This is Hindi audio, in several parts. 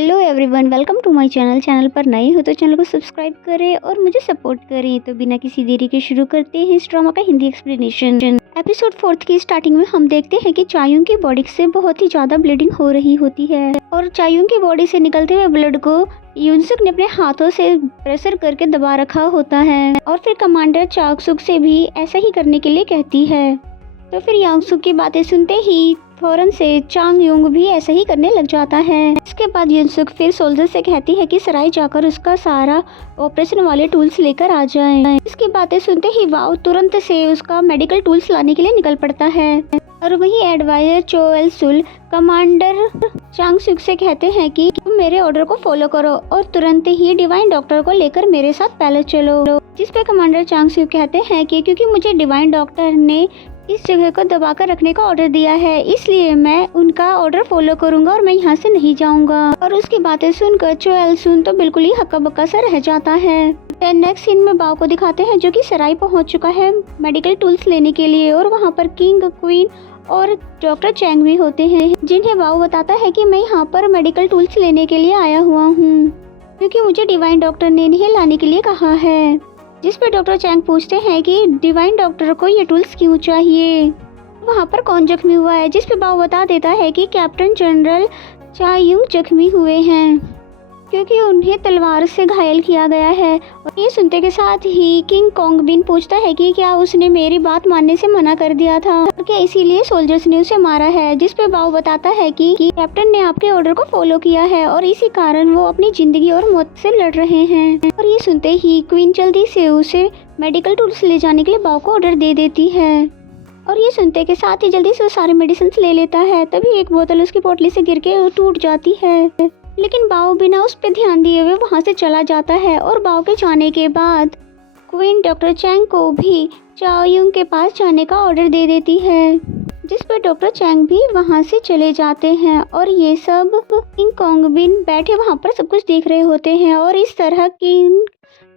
Hello everyone, welcome to my channel पर नए हो तो चैनल को सब्सक्राइब करें और मुझे सपोर्ट करें। तो बिना किसी देरी के शुरू करते हैं इस ड्रामा का हिंदी एक्सप्लेनेशन। एपिसोड 4 की स्टार्टिंग में हम देखते हैं कि चायुंग की बॉडी से बहुत ही ज़्यादा ब्लीडिंग हो रही होती है और चायुंग की बॉडी से निकलते हुए ब्लड को युनसुक ने अपने हाथों से प्रेशर करके दबा रखा होता है और फिर कमांडर चाकसुक से भी ऐसा ही करने के लिए कहती है। तो फिर यांगसुक की बातें सुनते ही फौरन से चांग युंग भी ऐसा ही करने लग जाता है। इसके बाद युनसुक फिर सोल्जर से कहती है कि सराय जाकर उसका सारा ऑपरेशन वाले टूल्स लेकर आ जाएं। इसकी बातें सुनते ही वाओ तुरंत से उसका मेडिकल टूल्स लाने के लिए निकल पड़ता है और वही एडवाइजर चो एल सुल कमांडर चांगसुक से कहते हैं कि तुम मेरे ऑर्डर को फॉलो करो और तुरंत ही डिवाइन डॉक्टर को लेकर मेरे साथ पैलेस चलो। जिस पे कमांडर चांगसुक कहते हैं कि क्योंकि मुझे डिवाइन डॉक्टर ने इस जगह को दबाकर रखने का ऑर्डर दिया है, इसलिए मैं उनका ऑर्डर फॉलो करूंगा और मैं यहाँ से नहीं जाऊंगा। और उसकी बातें सुनकर चो एल सुन तो बिल्कुल ही हक्का बक्का सा रह जाता है। नेक्स्ट सीन में बाओ को दिखाते हैं जो कि सराय पहुंच चुका है मेडिकल टूल्स लेने के लिए और वहाँ पर किंग, क्वीन और डॉक्टर चैंग भी होते हैं, जिन्हें बाओ बताता है कि मैं यहाँ पर मेडिकल टूल्स लेने के लिए आया हुआ हूँ क्योंकि मुझे डिवाइन डॉक्टर ने इन्हें लाने के लिए कहा है। जिस पर डॉक्टर चैंग पूछते हैं कि डिवाइन डॉक्टर को ये टूल्स क्यों चाहिए, वहाँ पर कौन जख्मी हुआ है। जिस पे बाओ बता देता है कि कैप्टन जनरल चायुंग जख्मी हुए हैं क्योंकि उन्हें तलवार से घायल किया गया है। और ये सुनते के साथ ही किंग कोंगबिन पूछता है कि क्या उसने मेरी बात मानने से मना कर दिया था और क्या इसीलिए सोल्जर्स ने उसे मारा है। जिस पे बाओ बताता है कि कैप्टन ने आपके ऑर्डर को फॉलो किया है और इसी कारण वो अपनी जिंदगी और मौत से लड़ रहे हैं। और ये सुनते ही क्वीन जल्दी से उसे मेडिकल टूल्स ले जाने के लिए बाओ को ऑर्डर दे देती है और ये सुनते के साथ ही जल्दी से वो सारे मेडिसिन ले लेता है। तभी एक बोतल उसकी पोटली से गिर के टूट जाती है, लेकिन बाओ बिना उस पर ध्यान दिए हुए वहाँ से चला जाता है। और बाओ के जाने के बाद क्वीन डॉक्टर चैंग को भी चायुंग के पास जाने का ऑर्डर दे देती है, जिस पर डॉक्टर चैंग भी वहाँ से चले जाते हैं। और ये सब किंग कोंगबिन बैठे वहाँ पर सब कुछ देख रहे होते हैं और इस तरह किंग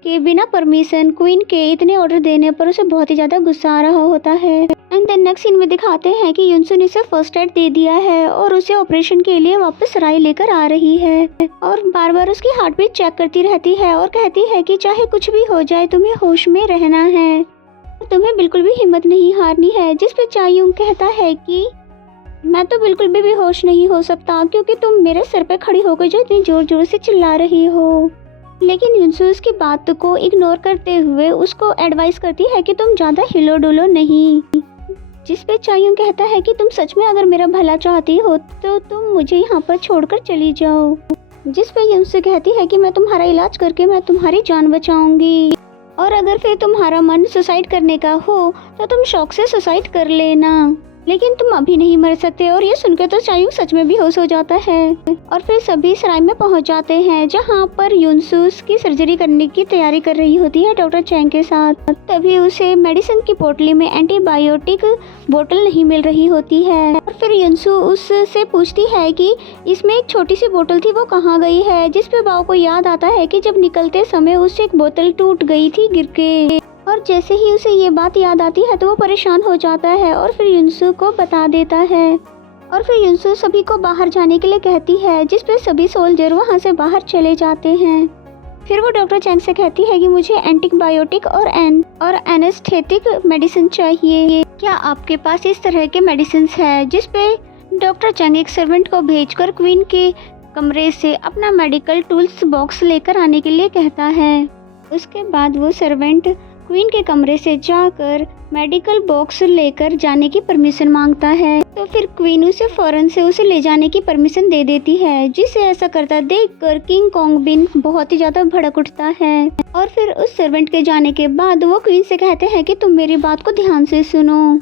के बिना परमिशन क्वीन के इतने ऑर्डर देने पर उसे बहुत ही ज़्यादा गुस्सा आ रहा होता है। एंड देन नेक्स्ट सीन में दिखाते हैं कि युनसुन ने उसे फर्स्ट एड दे दिया है और उसे ऑपरेशन के लिए वापस सराय लेकर आ रही है और बार बार उसकी हार्ट बीट चेक करती रहती है और कहती है कि चाहे कुछ भी हो जाए तुम्हें होश में रहना है, तुम्हें बिल्कुल भी हिम्मत नहीं हारनी है। जिस पे चायुंग कहता है कि मैं तो बिल्कुल भी होश नहीं हो सकता क्योंकि तुम मेरे सर पे खड़ी होकर जो इतनी जोर जोर से चिल्ला रही हो। लेकिन युनसु उसकी बात को इग्नोर करते हुए उसको एडवाइस करती है कि तुम ज़्यादा हिलो डुलो नहीं। जिस पे चायुंग कहता है कि तुम सच में अगर मेरा भला चाहती हो तो तुम मुझे यहाँ पर छोड़कर चली जाओ। जिस पे युनसु कहती है कि मैं तुम्हारा इलाज करके मैं तुम्हारी जान बचाऊंगी और अगर फिर तुम्हारा मन सुसाइड करने का हो तो तुम शौक से सुसाइड कर लेना, लेकिन तुम अभी नहीं मर सकते। और ये सुनकर तो चायुंग सच में बेहोश हो जाता है और फिर सभी सराय में पहुंच जाते हैं जहां पर युनसु की सर्जरी करने की तैयारी कर रही होती है डॉक्टर चैंग के साथ। तभी उसे मेडिसिन की पोटली में एंटीबायोटिक बोतल नहीं मिल रही होती है और फिर युनसु उससे पूछती है कि इसमें एक छोटी सी बोतल थी वो कहाँ गई है। जिस पे बाओ को याद आता है कि जब निकलते समय उससे एक बोतल टूट गई थी गिर के। और जैसे ही उसे ये बात याद आती है तो वो परेशान हो जाता है और फिर युनसु को बता देता है और फिर युनसु सभी को बाहर जाने के लिए कहती है, जिस पे सभी सोल्जर वहाँ से बाहर चले जाते हैं। फिर वो डॉक्टर चैंग से कहती है कि मुझे एंटीबायोटिक और एनेस्थेटिक मेडिसिन चाहिए, क्या आपके पास इस तरह के मेडिसिन है। जिस पे डॉक्टर चैंग एक सर्वेंट को भेजकर क्वीन के कमरे से अपना मेडिकल टूल्स बॉक्स लेकर आने के लिए कहता है। उसके बाद वो सर्वेंट क्वीन के कमरे से जाकर मेडिकल बॉक्स लेकर जाने की परमिशन मांगता है तो फिर क्वीन उसे फौरन से उसे ले जाने की परमिशन दे देती है। जिसे ऐसा करता देखकर किंग कोंगबिन बहुत ही ज्यादा भड़क उठता है और फिर उस सर्वेंट के जाने के बाद वो क्वीन से कहते हैं कि तुम मेरी बात को ध्यान से सुनो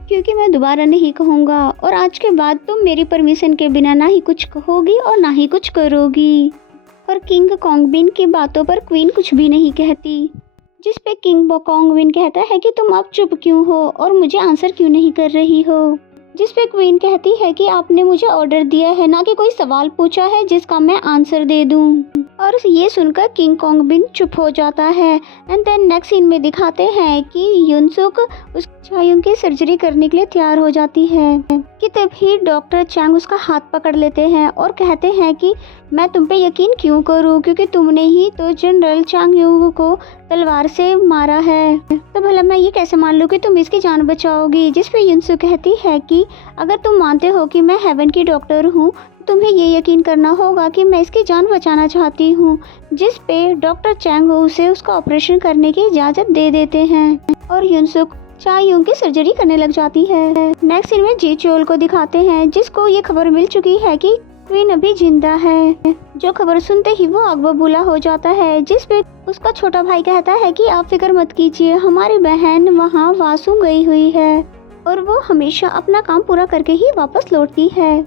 क्योंकि मैं दोबारा नहीं कहूँगा और आज के बाद तुम मेरी परमिशन के बिना ना ही कुछ कहोगी और ना ही कुछ करोगी। और किंग कोंगबिन की बातों पर क्वीन कुछ भी नहीं कहती, जिस पे किंग कोंगबिन कहता है कि तुम अब चुप क्यों हो और मुझे आंसर क्यों नहीं कर रही हो। जिस पे क्वीन कहती है कि आपने मुझे ऑर्डर दिया है, ना कि कोई सवाल पूछा है जिसका मैं आंसर दे दूं। और ये सुनकर किंग कॉन्ग बिन चुप हो जाता है। एंड देन नेक्स्ट सीन में दिखाते हैं कि युनसुक उस चायुंग की सर्जरी करने के लिए तैयार हो जाती है कि तभी डॉक्टर चैंग उसका हाथ पकड़ लेते हैं और कहते हैं कि मैं तुम पे यकीन क्यों करूं, क्योंकि तुमने ही तो जनरल चांग युंग को तलवार से मारा है, तो भला मैं ये कैसे मान लूं कि तुम इसकी जान बचाओगी। जिस पे युनसु कहती है कि अगर तुम मानते हो कि मैं हेवन की डॉक्टर हूँ, तुम्हें ये यकीन करना होगा कि मैं इसकी जान बचाना चाहती हूँ। जिस पे डॉक्टर चैंग उसे उसका ऑपरेशन करने की इजाज़त दे देते हैं और युनसुक चायुंग की सर्जरी करने लग जाती है। नेक्स्ट सीन में जी चोल को दिखाते हैं, जिसको ये खबर मिल चुकी है कि क्वीन अभी जिंदा है। जो खबर सुनते ही वो आग बबूला हो जाता है। जिस पे उसका छोटा भाई कहता है कि आप फिक्र मत कीजिए, हमारी बहन वहाँ वासु गई हुई है और वो हमेशा अपना काम पूरा करके ही वापस लौटती है।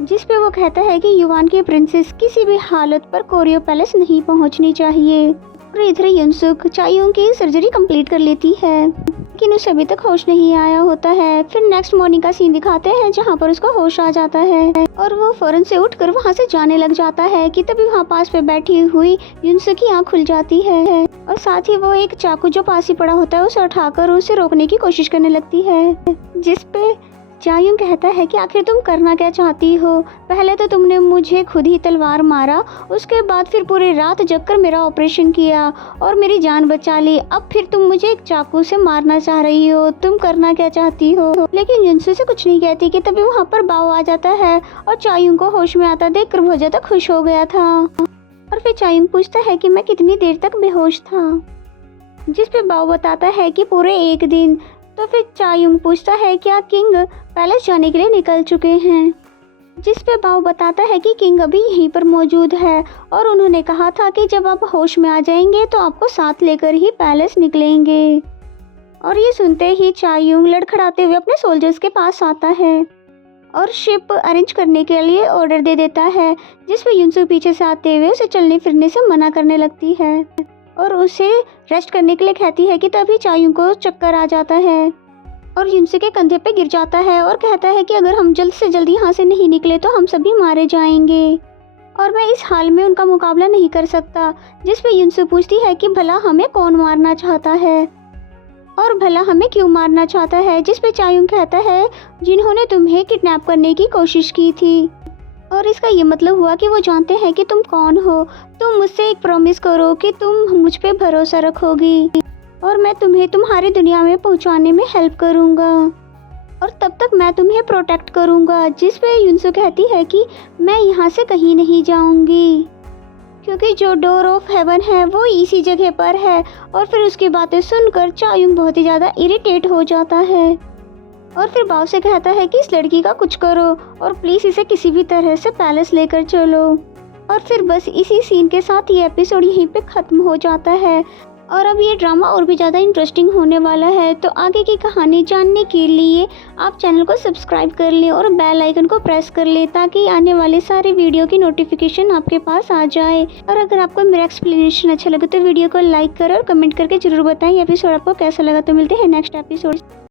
जिस पे वो कहता है कि युवान की प्रिंसेस किसी भी हालत पर कोरियो पैलेस नहीं पहुंचनी चाहिए। और इधर युनसुक चायुंग की सर्जरी कंप्लीट कर लेती है, लेकिन उसे अभी तक होश नहीं आया होता है। फिर नेक्स्ट मॉर्निंग का सीन दिखाते हैं जहां पर उसको होश आ जाता है और वो फौरन से उठकर वहां से जाने लग जाता है कि तभी वहां पास पे बैठी हुई युनसुक की आँख खुल जाती है और साथ ही वो एक चाकू जो पास ही पड़ा होता है उसे उठाकर उसे रोकने की कोशिश करने लगती है। जिस पे चायुंग कहता है कि आखिर तुम करना क्या चाहती हो, पहले तो तुमने मुझे खुद ही तलवार मारा, उसके बाद फिर पूरी रात जगकर मेरा ऑपरेशन किया और मेरी जान बचा ली, अब फिर तुम मुझे एक चाकू से मारना चाह रही हो, तुम करना क्या चाहती हो। लेकिन युनसु से कुछ नहीं कहती कि तभी वहाँ पर बाओ आ जाता है और चायुंग को होश में आता देखकर बहुत ज्यादा खुश हो गया था। और फिर चायुंग पूछता है कि मैं कितनी देर तक बेहोश था। जिस पे बाओ बताता है कि पूरे 1 दिन। तो फिर चायुंग पूछता है क्या किंग पैलेस जाने के लिए निकल चुके हैं। जिस पे बाओ बताता है कि किंग अभी यहीं पर मौजूद है और उन्होंने कहा था कि जब आप होश में आ जाएंगे तो आपको साथ लेकर ही पैलेस निकलेंगे। और ये सुनते ही चायुंग लड़खड़ाते हुए अपने सोल्जर्स के पास आता है और शिप अरेंज करने के लिए ऑर्डर दे देता है। जिस पे युनसु पीछे से आते हुए उसे चलने फिरने से मना करने लगती है और उसे रेस्ट करने के लिए कहती है कि तभी चायुंग को चक्कर आ जाता है और युनसु के कंधे पे गिर जाता है और कहता है कि अगर हम जल्द से जल्द यहाँ से नहीं निकले तो हम सभी मारे जाएंगे और मैं इस हाल में उनका मुकाबला नहीं कर सकता। जिस पे युनसु पूछती है कि भला हमें कौन मारना चाहता है और भला हमें क्यों मारना चाहता है। जिस पे चायुंग कहता है जिन्होंने तुम्हें किडनैप करने की कोशिश की थी, और इसका ये मतलब हुआ कि वो जानते हैं कि तुम कौन हो। तुम मुझसे एक प्रॉमिस करो कि तुम मुझ पे भरोसा रखोगी और मैं तुम्हें तुम्हारी दुनिया में पहुंचाने में हेल्प करूंगा और तब तक मैं तुम्हें प्रोटेक्ट करूंगा। जिस पे युनसु कहती है कि मैं यहाँ से कहीं नहीं जाऊंगी क्योंकि जो डोर ऑफ हेवन है वो इसी जगह पर है। और फिर उसकी बातें सुनकर चायुंग बहुत ही ज़्यादा इरिटेट हो जाता है और फिर बाव से कहता है कि इस लड़की का कुछ करो और प्लीज़ इसे किसी भी तरह से पैलेस लेकर चलो। और फिर बस इसी सीन के साथ ये एपिसोड यहीं पे ख़त्म हो जाता है और अब ये ड्रामा और भी ज़्यादा इंटरेस्टिंग होने वाला है। तो आगे की कहानी जानने के लिए आप चैनल को सब्सक्राइब कर लें और बेल आइकन को प्रेस कर लें ताकि आने वाले सारे वीडियो की नोटिफिकेशन आपके पास आ जाए। और अगर आपको मेरा एक्सप्लेनेशन अच्छा लगे तो वीडियो को लाइक करें और कमेंट करके जरूर बताएं एपिसोड आपको कैसा लगा। तो मिलते हैं नेक्स्ट एपिसोड।